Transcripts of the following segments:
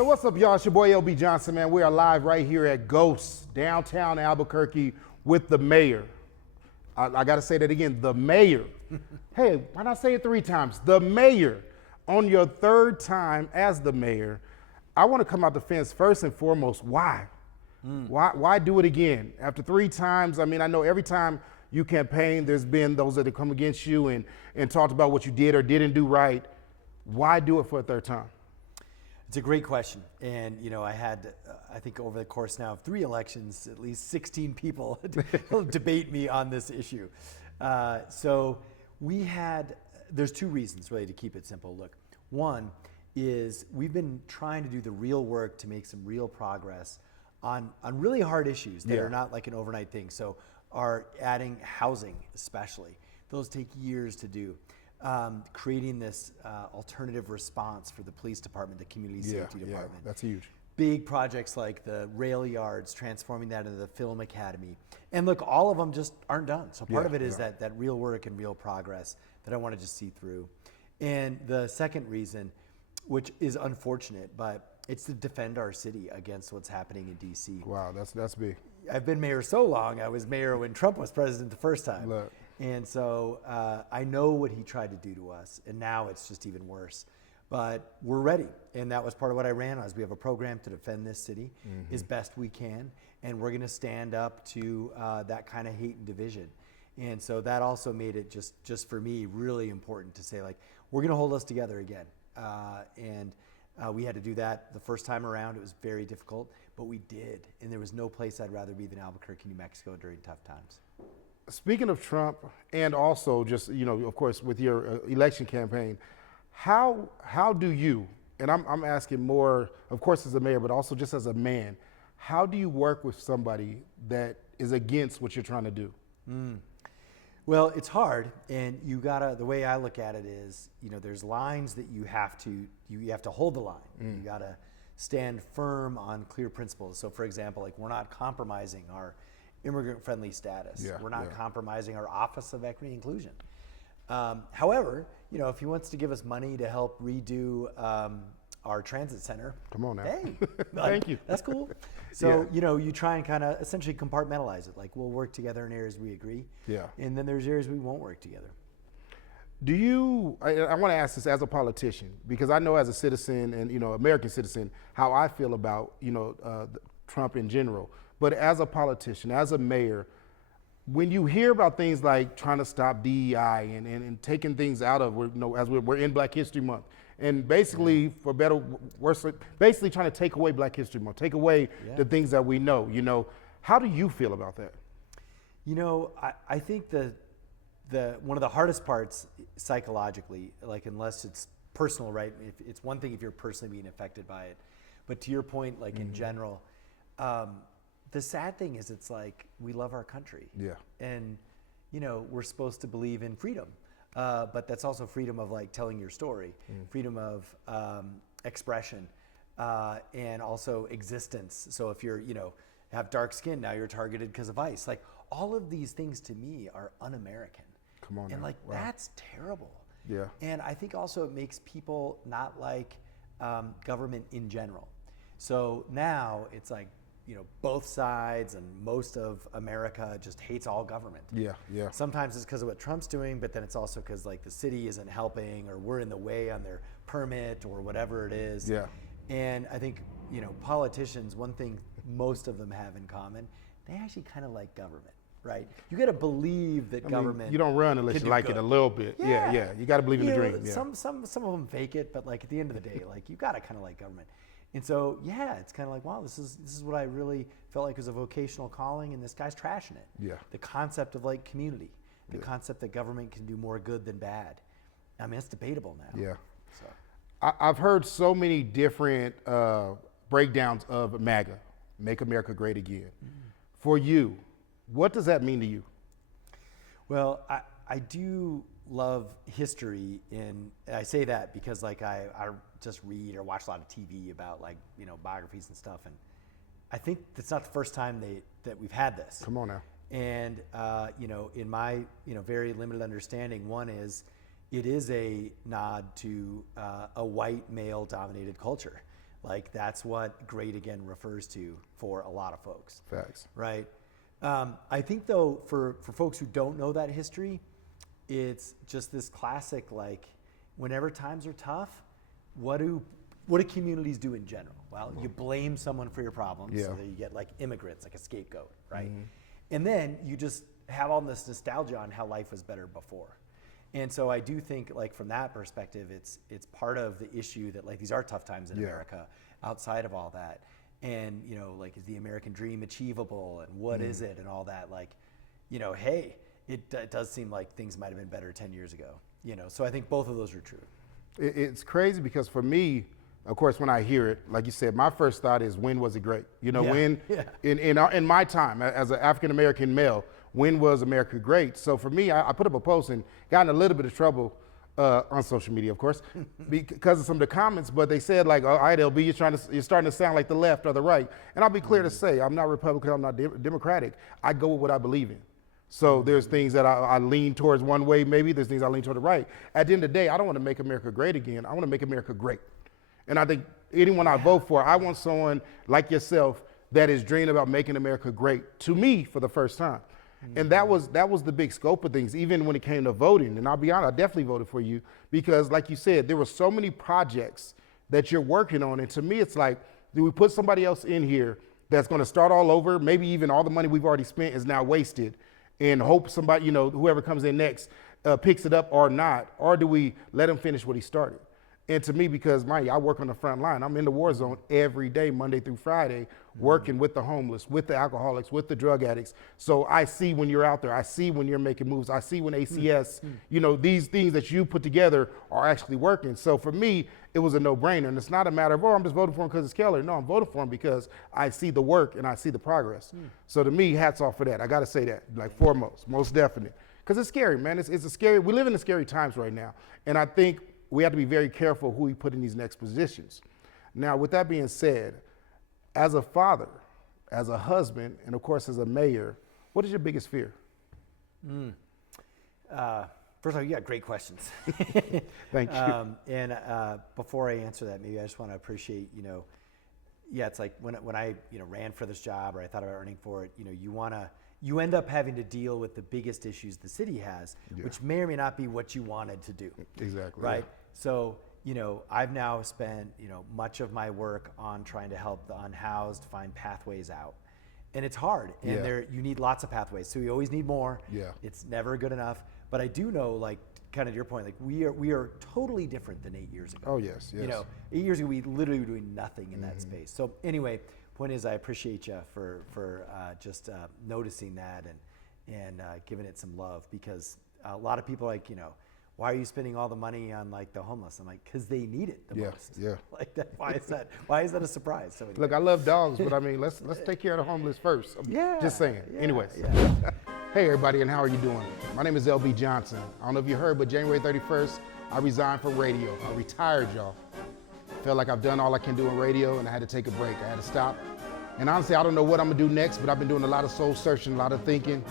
So what's up, y'all? It's your boy LB Johnson, man. We are live right here at Ghosts, downtown Albuquerque, with the mayor. I got to say that again, the mayor. Hey, why not say it 3 times? The mayor. On your 3rd time as the mayor, I want to come out the fence first and foremost. Why? Why do it again? After 3 times, I mean, I know every time you campaign, there's been those that have come against you and talked about what you did or didn't do right. Why do it for a 3rd time? It's a great question. And, you know, I had, I think over the course now of 3 elections, at least 16 people debate me on this issue. So we had, there's 2 reasons really to keep it simple. Look, one is we've been trying to do the real work to make some real progress on really hard issues that are not like an overnight thing. So are adding housing especially. Those take years to do. Creating this alternative response for the police department, the community safety department. Yeah, that's huge. Big projects like the rail yards, transforming that into the film academy. And look, all of them just aren't done. So part of it is that real work and real progress that I wanted to see through. And the second reason, which is unfortunate, but it's to defend our city against what's happening in DC. Wow, that's big. I've been mayor so long. I was mayor when Trump was president the first time. Look. And so I know what he tried to do to us, and now it's just even worse. But we're ready, and that was part of what I ran on. Is we have a program to defend this city as best we can, and we're going to stand up to that kind of hate and division. And so that also made it just for me really important to say, like, we're going to hold us together again. We had to do that the first time around. It was very difficult, but we did, and there was no place I'd rather be than Albuquerque, New Mexico during tough times. Speaking of Trump, and also just, you know, of course, with your election campaign, how do you, and I'm asking more, of course, as a mayor, but also just as a man, how do you work with somebody that is against what you're trying to do? Well, it's hard, and you gotta, the way I look at it is, you know, there's lines that you have to hold the line. You gotta stand firm on clear principles. So for example, like, we're not compromising our immigrant-friendly status. We're not compromising our Office of Equity and Inclusion. However, you know, if he wants to give us money to help redo our transit center, come on now. Hey, thank you. That's cool. So you know, you try and kind of essentially compartmentalize it. Like, we'll work together in areas we agree. And then there's areas we won't work together. Do you? I want to ask this as a politician, because I know as a citizen and, you know, American citizen, how I feel about, you know, Trump in general. But as a politician, as a mayor, when you hear about things like trying to stop DEI and taking things out of, you know, as we're in Black History Month, and basically, for better or worse, basically trying to take away Black History Month, take away the things that we know, you know, how do you feel about that? You know, I think the one of the hardest parts psychologically, like, unless it's personal, right? It's one thing if you're personally being affected by it, but to your point, like, in general, the sad thing is, it's like, we love our country. And, you know, we're supposed to believe in freedom. But that's also freedom of, like, telling your story, freedom of expression, and also existence. So if you're, you know, have dark skin, now you're targeted because of ICE. Like, all of these things to me are un-American. Come on. And, now. like, that's terrible. And I think also it makes people not like government in general. So now it's like, you know, both sides and most of America just hates all government. Sometimes it's because of what Trump's doing, but then it's also because, like, the city isn't helping, or we're in the way on their permit, or whatever it is. And I think, you know, politicians, one thing most of them have in common, they actually kind of like government, right? You got to believe that government. You don't run unless you like it a little bit. You got to believe in the dream. Some of them fake it, but, like, at the end of the day, like, you got to kind of like government. And so, it's kind of like, wow, this is what I really felt like was a vocational calling, and this guy's trashing it. The concept of, like, community, the concept that government can do more good than bad. I mean, it's debatable now. So I've heard so many different breakdowns of MAGA, Make America Great Again. For you, what does that mean to you? Well, I do love history, and I say that because, like, I just read or watch a lot of TV about, like, you know, biographies and stuff, and I think that's not the first time that we've had this. Come on now. And you know, in my, you know, very limited understanding, one is it is a nod to a white male-dominated culture. Like that's what great again refers to for a lot of folks. Facts. Right. I think though, for folks who don't know that history, it's just this classic, like whenever times are tough, what do communities do in general? Well, you blame someone for your problems, Yeah. so that you get like immigrants, like a scapegoat, right? And then you just have all this nostalgia on how life was better before. And so I do think, like from that perspective, it's part of the issue that like these are tough times in America. Outside of all that, and you know, like is the American dream achievable, and what is it, and all that. Like, you know, hey, it does seem like things might have been better 10 years ago. You know, so I think both of those are true. It's crazy because for me, of course, when I hear it, like you said, my first thought is when was it great? You know, when in my time as an African American male, when was America great? So for me, I put up a post and got in a little bit of trouble on social media, of course, because of some of the comments. But they said like, "All right, LB, you're starting to sound like the left or the right." And I'll be clear to say, I'm not Republican, I'm not Democratic. I go with what I believe in. So there's things that I lean towards one way, maybe there's things I lean toward the right. At the end of the day, I don't want to make America great again. I want to make America great. And I think anyone I vote for, I want someone like yourself that is dreaming about making America great to me for the first time. And that was the big scope of things, even when it came to voting. And I'll be honest, I definitely voted for you because, like you said, there were so many projects that you're working on. And to me, it's like, do we put somebody else in here that's going to start all over? Maybe even all the money we've already spent is now wasted, and hope somebody, you know, whoever comes in next picks it up or not? Or do we let him finish what he started? And to me, because I work on the front line, I'm in the war zone every day, Monday through Friday, working with the homeless, with the alcoholics, with the drug addicts. So I see when you're out there, I see when you're making moves, I see when ACS, you know, these things that you put together are actually working. So for me, it was a no-brainer. And it's not a matter of, oh, I'm just voting for him because it's Keller. No, I'm voting for him because I see the work and I see the progress. So to me, hats off for that. I got to say that, like foremost, most definite. Because it's scary, man. It's a scary, we live in scary times right now. And I think we have to be very careful who we put in these next positions. Now, with that being said, as a father, as a husband, and of course as a mayor, what is your biggest fear? First of all, you got great questions. Thank you. And before I answer that, maybe I just want to appreciate, you know, it's like when I, you know, ran for this job or I thought about running for it, you know, you end up having to deal with the biggest issues the city has, which may or may not be what you wanted to do. Exactly. Right? So, you know, I've now spent, you know, much of my work on trying to help the unhoused find pathways out. And it's hard. And you need lots of pathways. So you always need more. Yeah. It's never good enough. But I do know, like, kind of your point, like we are totally different than 8 years ago. Oh, yes. You know, 8 years ago, we literally were doing nothing in that space. So anyway, point is I appreciate you for just noticing that and giving it some love, because a lot of people are like, you know, why are you spending all the money on like the homeless? I'm like, because they need it the most. Yeah. Like that. Why is that a surprise? So anyway. Look, I love dogs, but I mean, let's take care of the homeless first. Just saying. Yeah, Anyways. yeah. Hey everybody, and how are you doing? My name is LB Johnson. I don't know if you heard, but January 31st, I resigned from radio. I retired, y'all. Felt like I've done all I can do in radio, and I had to take a break. I had to stop. And honestly, I don't know what I'm gonna do next, but I've been doing a lot of soul searching, a lot of thinking,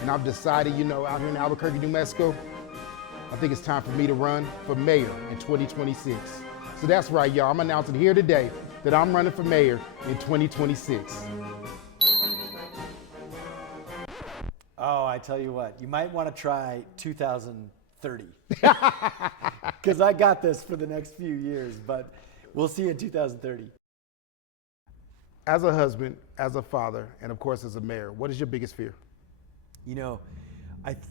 and I've decided, you know, out here in Albuquerque, New Mexico, I think it's time for me to run for mayor in 2026. So that's right, y'all. I'm announcing here today that I'm running for mayor in 2026. Oh, I tell you what, you might want to try 2030. Because I got this for the next few years, but we'll see in 2030. As a husband, as a father, and of course as a mayor, what is your biggest fear? You know,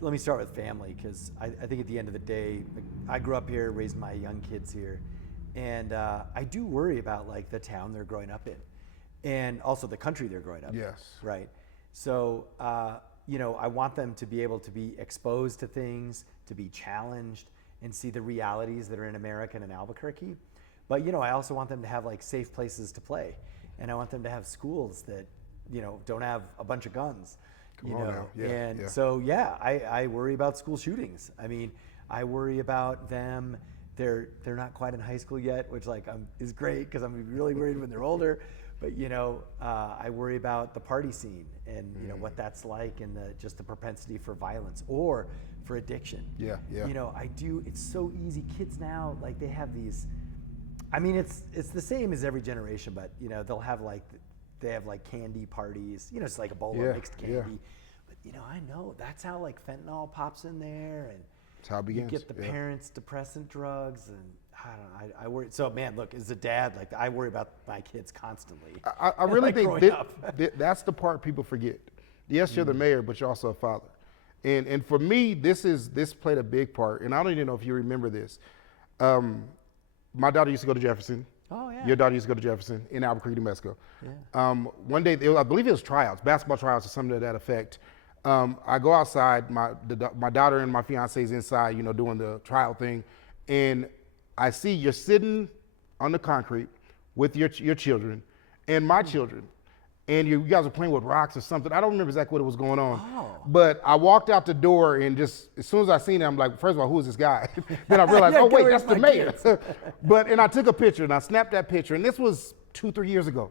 let me start with family, because I think at the end of the day, I grew up here, raised my young kids here, and I do worry about like the town they're growing up in, and also the country they're growing up in. Yes. Right. So, you know, I want them to be able to be exposed to things, to be challenged, and see the realities that are in America and in Albuquerque. But, you know, I also want them to have like safe places to play. And I want them to have schools that, you know, don't have a bunch of guns. Come on now. Yeah, and yeah. so, yeah, I worry about school shootings. I mean, I worry about them. They're not quite in high school yet, which like is great because I'm really worried when they're older. But, you know, I worry about the party scene and, you know, what that's like, and just the propensity for violence or for addiction. Yeah, yeah. You know, it's so easy. Kids now, like they have these, I mean, it's the same as every generation, but you know, they have like candy parties. You know, it's like a bowl of mixed candy. Yeah. But you know, I know that's how like fentanyl pops in there, and That's how it begins. you get the parents' depressant drugs, and I don't know. I worry. So man, look, as a dad, like I worry about my kids constantly. I really Like think growing up. that's the part people forget. Yes, you're the mayor, but you're also a father. And for me, this played a big part. And I don't even know if you remember this. My daughter used to go to Jefferson. Oh, yeah. Your daughter used to go to Jefferson in Albuquerque, New Mexico. Yeah. One day, I believe it was tryouts, basketball tryouts or something to that effect. I go outside, my daughter and my fiance is inside, you know, doing the tryout thing. And I see you're sitting on the concrete with your children and my children. And you guys are playing with rocks or something. I don't remember exactly what was going on. Oh. But I walked out the door and just, as soon as I seen it, I'm like, first of all, who is this guy? Then I realized, Yeah, oh wait, where's that's the my mayor. kids? And I took a picture and I snapped that picture. And this was 2-3 years ago.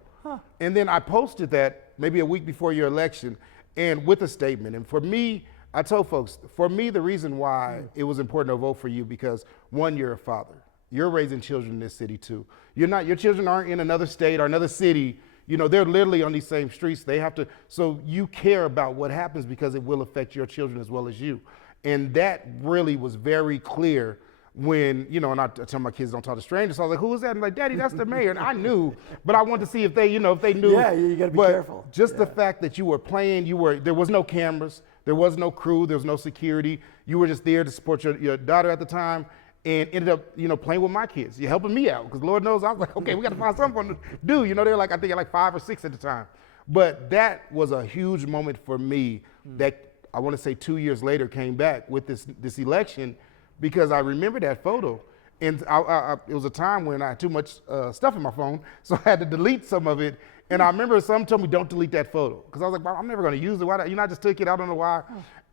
And then I posted that maybe a week before your election and with a statement. And for me, I told folks, for me, the reason why it was important to vote for you, because one, you're a father. You're raising children in this city too. Your children aren't in another state or another city. You know, they're literally on these same streets. They have to, so you care about what happens because it will affect your children as well as you. And that really was very clear when, you know, and I tell my kids don't talk to strangers. So I was like, who is that? And like, Daddy, that's the mayor. And I knew, but I wanted to see if they, you know, if they knew. Yeah, you gotta be careful. Just the fact that you were playing, there was no cameras, there was no crew, there was no security. You were just there to support your daughter at the time. And ended up, you know, playing with my kids. You're helping me out, because Lord knows I was like, okay, we got to find something to do. You know, they were like, I think like 5 or 6 at the time. But that was a huge moment for me that I want to say 2 years later came back with this election, because I remember that photo. And it was a time when I had too much stuff in my phone, so I had to delete some of it. And I remember someone told me, don't delete that photo. Because I was like, well, I'm never going to use it. Why? You know, I just took it. I don't know why.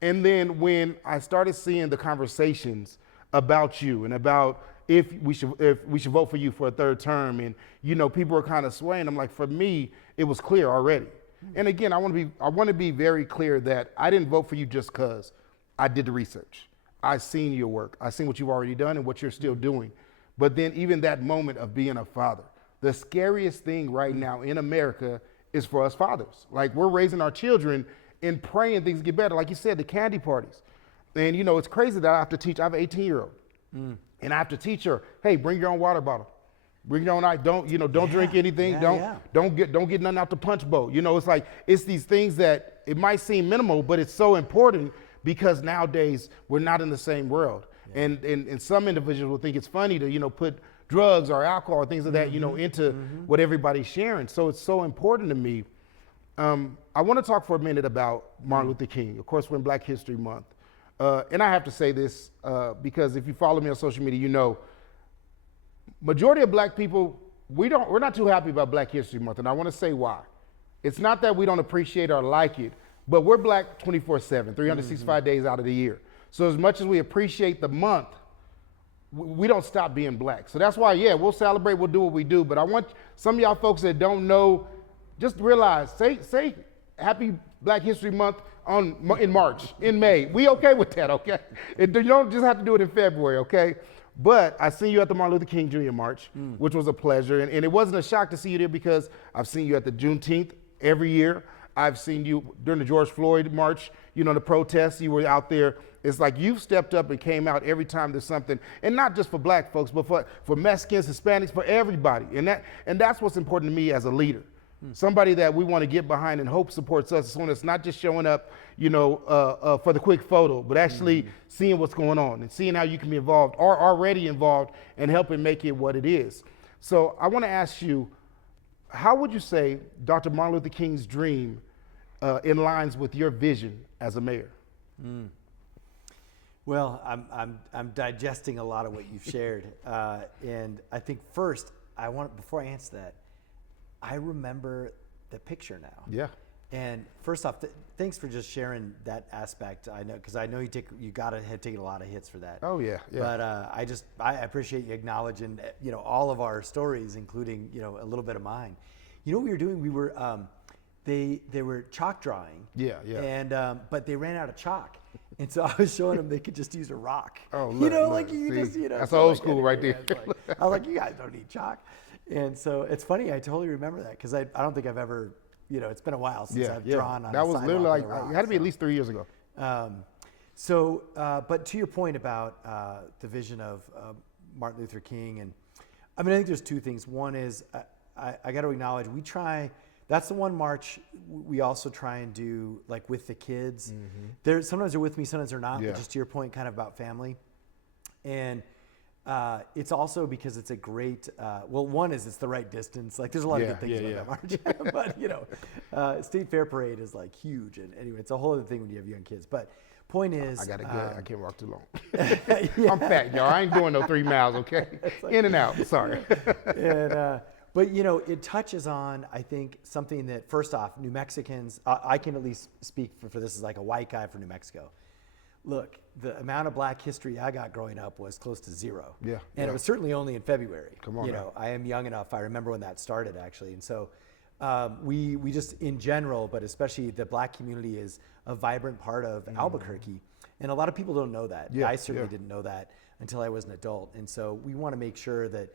And then when I started seeing the conversations about you and about if we should vote for you for a third term, and you know, people were kind of swaying. I'm like, for me, it was clear already. And again, I want to be very clear that I didn't vote for you just because I did the research. I seen your work. I seen what you've already done and what you're still doing. But then even that moment of being a father, the scariest thing right now in America is for us fathers. Like, we're raising our children and praying things get better. Like you said, the candy parties. And you know, it's crazy that I have to teach. I have an 18-year-old, and I have to teach her, hey, bring your own water bottle, bring your own ice. Don't drink anything. Don't get nothing out the punch bowl. You know, it's like, it's these things that it might seem minimal, but it's so important, because nowadays we're not in the same world. Yeah. And some individuals will think it's funny to, you know, put drugs or alcohol or things like that, you know, into what everybody's sharing. So it's so important to me. I want to talk for a minute about Martin Luther King. Of course, we're in Black History Month. And I have to say this, because if you follow me on social media, you know, majority of black people, we're not too happy about Black History Month, and I want to say why. It's not that we don't appreciate or like it, but we're black 24/7, 365 days out of the year. So as much as we appreciate the month, we don't stop being black. So that's why, yeah, we'll celebrate, we'll do what we do, but I want some of y'all folks that don't know, just realize, say Happy Black History Month in March, in May. We okay with that, okay? You don't just have to do it in February, okay? But I seen you at the Martin Luther King Jr. March, which was a pleasure. And it wasn't a shock to see you there, because I've seen you at the Juneteenth every year. I've seen you during the George Floyd March, you know, the protests, you were out there. It's like you've stepped up and came out every time there's something, and not just for black folks, but for Mexicans, Hispanics, for everybody. And that's what's important to me as a leader. Somebody that we want to get behind and hope supports us. Someone that's not just showing up, you know, for the quick photo, but actually seeing what's going on and seeing how you can be involved or already involved and helping make it what it is. So I want to ask you, how would you say Dr. Martin Luther King's dream aligns with your vision as a mayor? Well, I'm digesting a lot of what you've shared, and I think first before I answer that, I remember the picture now. Yeah. And first off, thanks for just sharing that aspect. I know, because I know you gotta have taken a lot of hits for that. Oh yeah, yeah. But I appreciate you acknowledging, you know, all of our stories, including, you know, a little bit of mine. You know what we were doing? We were they were chalk drawing. Yeah, yeah. And but they ran out of chalk, And so I was showing them they could just use a rock. Oh, you look, know, look, like you see, just, you know. that's so old like, school right anyway, there. I was like, you guys don't need chalk. And so it's funny, I totally remember that because I don't think I've ever, you know, it's been a while since I've drawn on that a was sidewalk literally like with a rock, it had to be at so. least 3 years ago. But to your point about the vision of Martin Luther King, and I mean, I think there's two things. One is I got to acknowledge that's the one march we also try and do like with the kids. Sometimes they're with me, sometimes they're not. Yeah. But just to your point, kind of about family, and it's also because it's a great. Well, one is it's the right distance. Like there's a lot of good things about that march, but you know, State Fair Parade is like huge, and anyway, it's a whole other thing when you have young kids. But point is, I got it good. I can't walk too long. I'm fat, y'all. I ain't doing no 3 miles, okay? Like, in and out. Sorry. And, but you know, it touches on, I think, something that first off, New Mexicans. I can at least speak for this as like a white guy from New Mexico. Look, the amount of Black history I got growing up was close to zero. Yeah. And it was certainly only in February. Come on. You know, I am young enough. I remember when that started actually, and so. We just in general, but especially the Black community is a vibrant part of Albuquerque, and a lot of people don't know that. I certainly didn't know that until I was an adult, and so we want to make sure that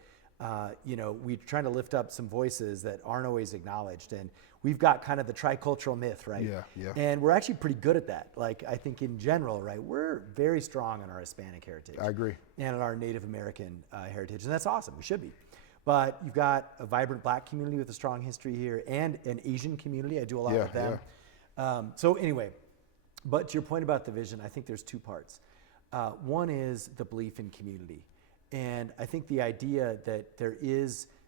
you know, we're trying to lift up some voices that aren't always acknowledged, and we've got kind of the tricultural myth, right? Yeah. And we're actually pretty good at that. Like I think in general, right, we're very strong on our Hispanic heritage. I agree. And on our Native American heritage, and that's awesome. We should be. But you've got a vibrant Black community with a strong history here, and an Asian community. I do a lot with them. So anyway, but to your point about the vision, I think there's two parts. One is the belief in community. And I think the idea that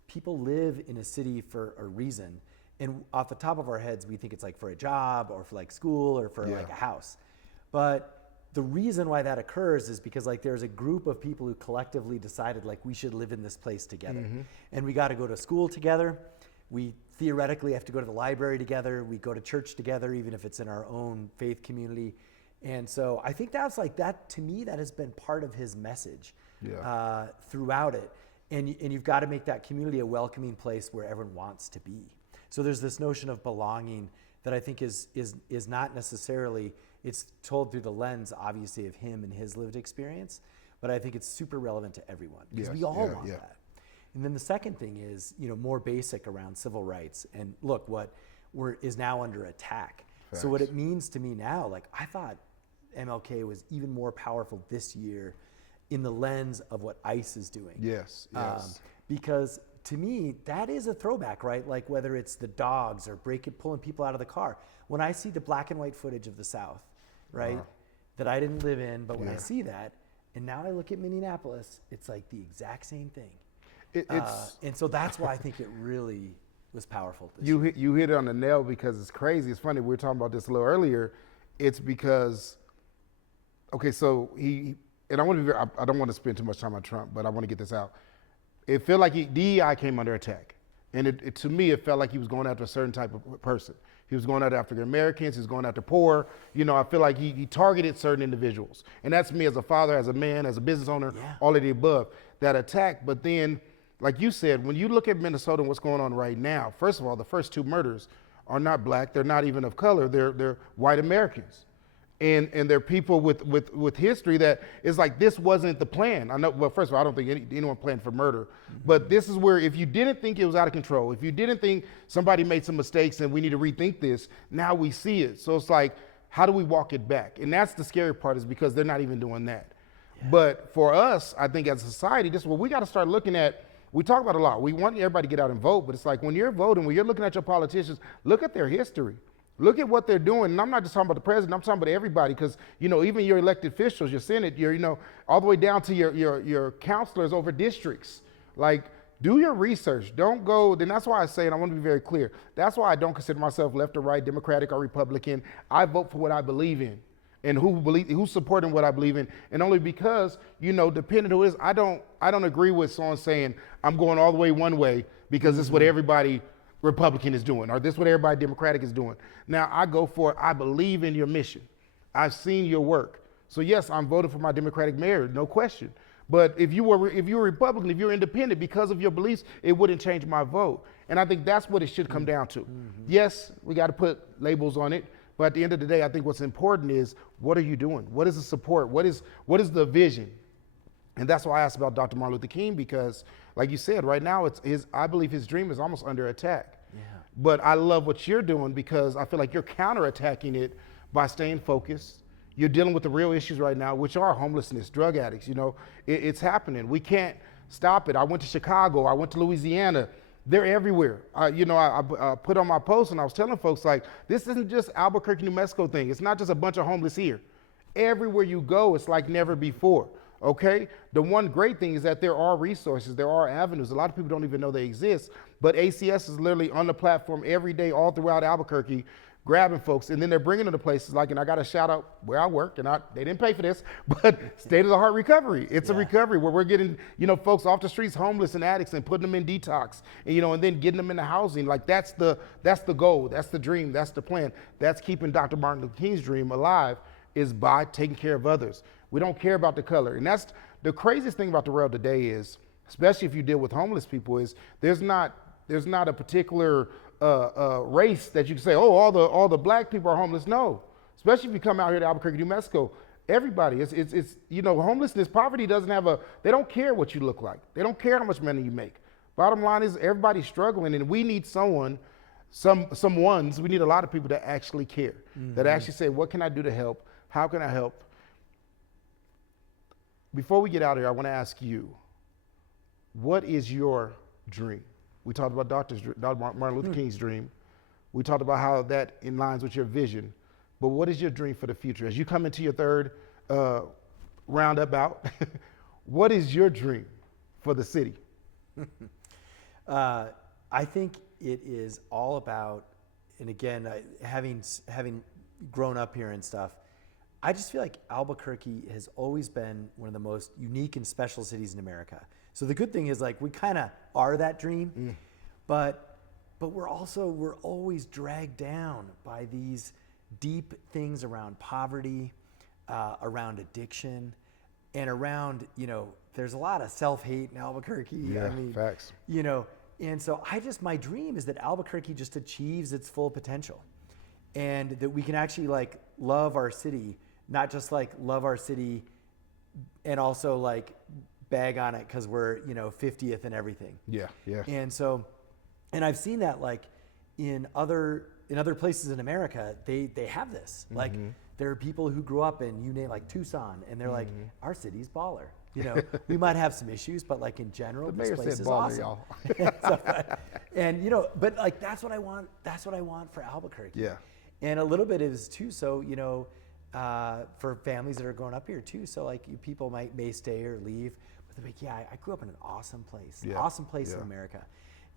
people live in a city for a reason. And off the top of our heads, we think it's like for a job or for like school or for like a house. But the reason why that occurs is because like there's a group of people who collectively decided like we should live in this place together, and we got to go to school together. We theoretically have to go to the library together. We go to church together, even if it's in our own faith community. And so I think that's like that to me. That has been part of his message throughout it. And you've got to make that community a welcoming place where everyone wants to be. So there's this notion of belonging that I think is not necessarily. It's told through the lens, obviously, of him and his lived experience, but I think it's super relevant to everyone because we all want that. And then the second thing is, you know, more basic around civil rights. And look, what is now under attack. Facts. So what it means to me now, like I thought MLK was even more powerful this year in the lens of what ICE is doing. Yes. Because to me, that is a throwback, right? Like whether it's the dogs or pulling people out of the car. When I see the black and white footage of the South, right, that I didn't live in, but when I see that, and now I look at Minneapolis, it's like the exact same thing. And so that's why I think it really was powerful. You hit it on the nail because it's crazy. It's funny, we were talking about this a little earlier. It's because, okay, so and I don't want to spend too much time on Trump, but I want to get this out. It felt like DEI came under attack. And to me, it felt like he was going after a certain type of person. He was going after African Americans. He was going after poor. You know, I feel like he targeted certain individuals. And that's me as a father, as a man, as a business owner, all of the above, that attack. But then, like you said, when you look at Minnesota and what's going on right now, first of all, the first 2 murders are not Black. They're not even of color. They're white Americans. And they're people with history that is like, this wasn't the plan. I know, well, first of all, I don't think anyone planned for murder, but this is where if you didn't think it was out of control, if you didn't think somebody made some mistakes and we need to rethink this, now we see it. So it's like, how do we walk it back? And that's the scary part, is because they're not even doing that. Yeah. But for us, I think as a society, this is what we got to start looking at. We talk about a lot. We want everybody to get out and vote, but it's like when you're voting, when you're looking at your politicians, look at their history. Look at what they're doing. And I'm not just talking about the president, I'm talking about everybody, because, you know, even your elected officials, your Senate, you know, all the way down to your counselors over districts. Like, do your research. Don't go, then that's why I say, and I want to be very clear, that's why I don't consider myself left or right, Democratic or Republican. I vote for what I believe in and who's supporting what I believe in. And only because, you know, depending who it is, I don't agree with someone saying I'm going all the way one way because this is what everybody Republican is doing, or this is what everybody Democratic is doing. Now I go for, I believe in your mission. I've seen your work. So yes, I'm voting for my Democratic mayor, no question. But if you were Republican, if you're independent, because of your beliefs, it wouldn't change my vote. And I think that's what it should come down to. Yes, we got to put labels on it, But at the end of the day, I think what's important is, what are you doing? What is the support? What is the vision? And that's why I asked about Dr. Martin Luther King, because like you said, right now I believe his dream is almost under attack. Yeah. But I love what you're doing, because I feel like you're counterattacking it by staying focused. You're dealing with the real issues right now, which are homelessness, drug addicts. It's happening. We can't stop it. I went to Chicago. I went to Louisiana. They're everywhere. I put on my post and I was telling folks, like, this isn't just Albuquerque, New Mexico thing. It's not just a bunch of homeless here. Everywhere you go, it's like never before. Okay? The one great thing is that there are resources, there are avenues. A lot of people don't even know they exist, but ACS is literally on the platform every day, all throughout Albuquerque, grabbing folks, and then they're bringing them to places like, and I got to shout out where I work, and they didn't pay for this, but State of the Heart Recovery. It's a recovery where we're getting, folks off the streets, homeless and addicts, and putting them in detox, and then getting them into housing. Like, that's the goal, that's the dream, that's the plan. That's keeping Dr. Martin Luther King's dream alive, is by taking care of others. We don't care about the color. And that's the craziest thing about the world today is, especially if you deal with homeless people, is there's not a particular race that you can say, oh, all the black people are homeless. No, especially if you come out here to Albuquerque, New Mexico, everybody, it's homelessness, poverty doesn't have they don't care what you look like. They don't care how much money you make. Bottom line is, everybody's struggling, and we need we need a lot of people that actually care, that actually say, what can I do to help? How can I help? Before we get out of here, I want to ask you, what is your dream? We talked about Dr. Martin Luther King's dream. We talked about how that aligns with your vision. But what is your dream for the future? As you come into your third roundabout, what is your dream for the city? I think it is all about, and again, having grown up here and stuff, I just feel like Albuquerque has always been one of the most unique and special cities in America. So the good thing is, like, we kind of are that dream, but we're always dragged down by these deep things around poverty, around addiction, and around, there's a lot of self-hate in Albuquerque. Yeah, facts. And so my dream is that Albuquerque just achieves its full potential, and that we can actually, like, love our city, not just like love our city and also like bag on it because we're 50th and everything. Yeah. And so, and I've seen that, like, in other places in America, they have this. Like, there are people who grew up in, you name, like Tucson, and they're like, our city's baller. We might have some issues, but like in general, this place is awesome. Y'all. And but like that's what I want. That's what I want for Albuquerque. Yeah. And a little bit is too. So for families that are growing up here too. So like people may stay or leave, but they're like, yeah, I grew up in an awesome place, awesome place in America,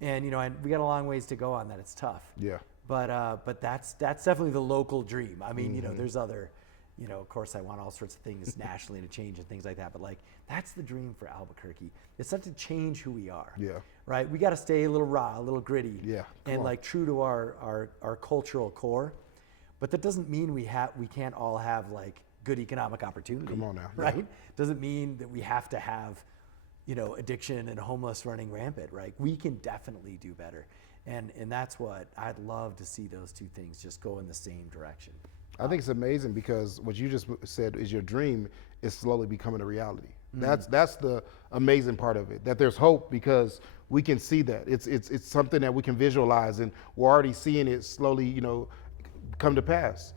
and and we got a long ways to go on that. It's tough. Yeah. But that's definitely the local dream. I mean, there's other. Of course, I want all sorts of things nationally to change and things like that. But like, that's the dream for Albuquerque. It's not to change who we are. Yeah. Right. We got to stay a little raw, a little gritty. Yeah. And like true to our cultural core. But that doesn't mean we can't all have like good economic opportunity. Come on now. Right. Yeah. Doesn't mean that we have to have, addiction and homeless running rampant. Right. We can definitely do better. And that's what I'd love to see, those two things just go in the same direction. I think it's amazing because what you just said is your dream is slowly becoming a reality. That's the amazing part of it, that there's hope because we can see that. It's something that we can visualize, and we're already seeing it slowly, come to pass.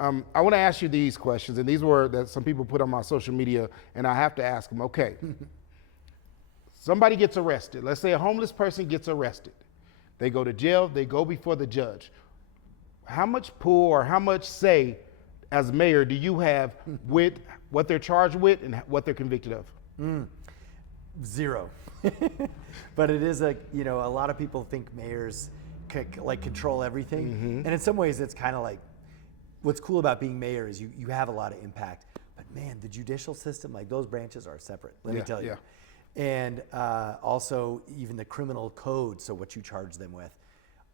I want to ask you these questions, and these were that some people put on my social media, and I have to ask them. Okay, somebody gets arrested. Let's say a homeless person gets arrested. They go to jail, they go before the judge. How much pull or how much say as mayor do you have with what they're charged with and what they're convicted of? Zero. But it is a lot of people think mayors control everything. And in some ways it's kind of like, what's cool about being mayor is you have a lot of impact. But man, the judicial system, like those branches are separate, let me tell you. And also even the criminal code, so what you charge them with,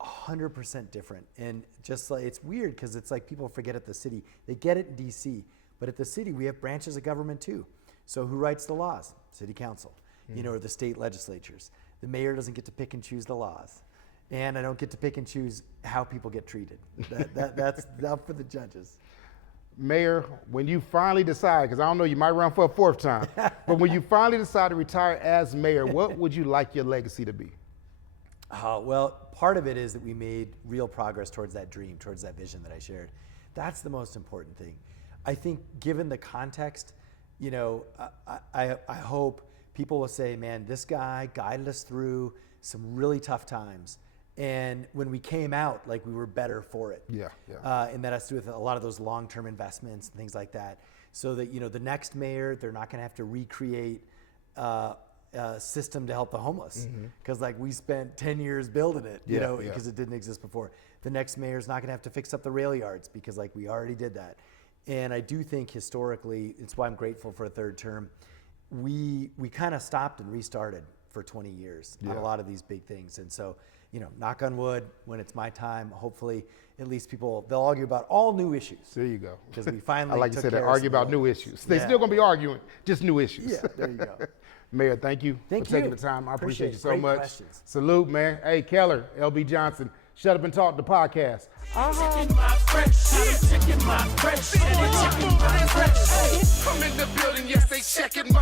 100% different. And just like, it's weird because it's like people forget at the city, they get it in DC, but at the city we have branches of government too. So who writes the laws? City council, or the state legislatures. The mayor doesn't get to pick and choose the laws. and I don't get to pick and choose how people get treated. That's up for the judges. Mayor, when you finally decide, because I don't know, you might run for a fourth time, but when you finally decide to retire as mayor, what would you like your legacy to be? Well, part of it is that we made real progress towards that dream, towards that vision that I shared. That's the most important thing. I think given the context, you know, I hope people will say, man, this guy guided us through some really tough times. And when we came out, like, we were better for it. Yeah. And that has to do with a lot of those long-term investments and things like that. So that, you know, the next mayor, they're not going to have to recreate a system to help the homeless. Because, like, we spent 10 years building it, you know, because it didn't exist before. The next mayor's not going to have to fix up the rail yards because, like, we already did that. And I do think historically, it's why I'm grateful for a third term, we kind of stopped and restarted for 20 years on a lot of these big things. And so, you know, knock on wood, when it's my time, hopefully at least they'll argue about all new issues. There you go. Because we finally I like you took said that, care of argue some about old new issues. issues. They're still going to be arguing, just new issues. Yeah, there you go. Mayor, thank you for taking you. the time. I appreciate Appreciate you it. so Great much. questions. Salute, man. Hey, Keller, LB Johnson, Shut Up and Talk, the podcast. Checking my fresh. I'm in the building, yes, they checking